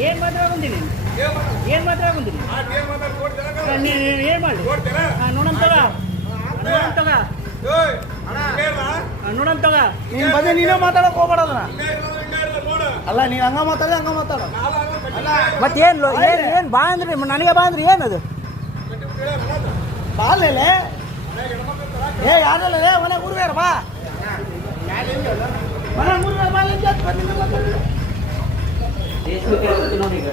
ಏನ್ ಮಾತಾಡ್ಕೊಂತೀನಿ ಏನ್ ಮಾತಾಡ್ಕೊಂತೀನಿ ಏನ್ ಮಾಡಿ ನೋಡಂತಗ ನೋಡಂತಗ ನೀನ್ ಬಂದೆ ನೀನೇ ಮಾತಾಡಕ್ ಹೋಗ್ಬೇಡದನ ಅಲ್ಲ ನೀನ್ ಹಂಗ ಮಾತಾಡ ಮತ್ತೇನ್ ಏನ್ ಬಾ ಅಂದ್ರಿ ನನಗೆ ಬಾ ಅಂದ್ರಿ ಏನದು ಬಾಲ್ಲೆ ಏ ಯಾರಲ್ಲ ಮನೆ ಊರ್ವೇರ ಬಾ ಮನೆ ಊರ್ವೇರ ಬಾ ನೋಡಿ ಈಗ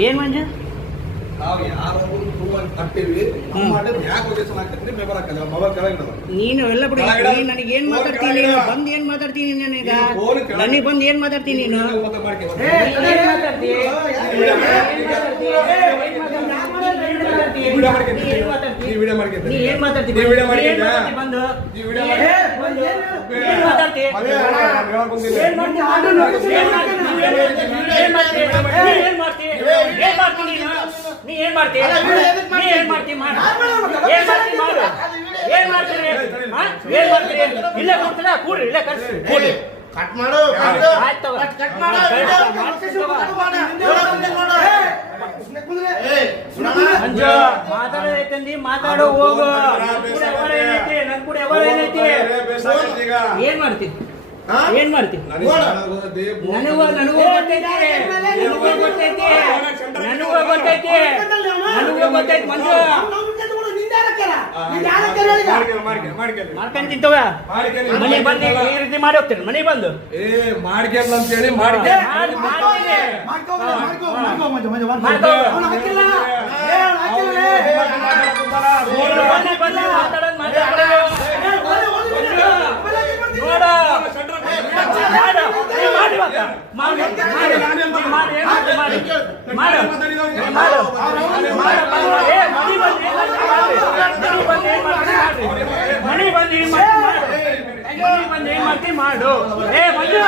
ಏನ್ ಮಂಜು ನೀನು ಎಲ್ಲ ಬಿಡಿ ನನಗೆ ಏನ್ ಮಾತಾಡ್ತೀನಿ ಬಂದ್ ಏನ್ ಮಾತಾಡ್ತೀನಿ ನನಗ ನನಗೆ ಬಂದ್ ಏನ್ ಮಾತಾಡ್ತೀನಿ ನೀನು ಏನ್ ಮಾತಾಡ್ತೀನಿ ಬಂದು ನೀ ಏನ್ ಮಾಡ್ತೀಯ ಇಲ್ಲೇ ಕೊಡ್ತೀರ ಕೂಡ್ರಿ ಇಲ್ಲೇ ಕರ್ಸಿ ಕೂಡ್ರಿ ಕಟ್ ಮಾಡು ಮಾತಾಡೋದೈತಂದಿ ಮಾತಾಡೋ ಹೋಗು ನನ್ ಕೂಡ ಎವರ ಏನೈತಿ ಏನ್ ಮಾಡ್ತೀನಿ ಏನ್ ಮಾಡ್ತೀನಿ ನನಗೂ ಗೊತ್ತೈತಿ ಮಂಜು ಮಾಡ್ಕೊಂಡ್ ತಿಂತವ ಮನೆಗೆ ಬಂದು ಈ ರೀತಿ ಮಾಡಿ ಹೋಗ್ತೀನಿ ಮನೆಗೆ ಬಂದು ಮಾಡ್ಕಲ್ಲ ಅಂತ ಹೇಳಿ ಮನೆ ಬಂದು ಏನ್ ಮಾಡ್ತೀನಿ ಮಾಡು ಏ ಮಂಜು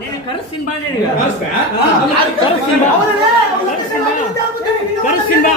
ನೀನು ಕರೆಸ್ತೀನಿ ಬಾ ಕರೆಸ್ತೀನಿ ಬಾ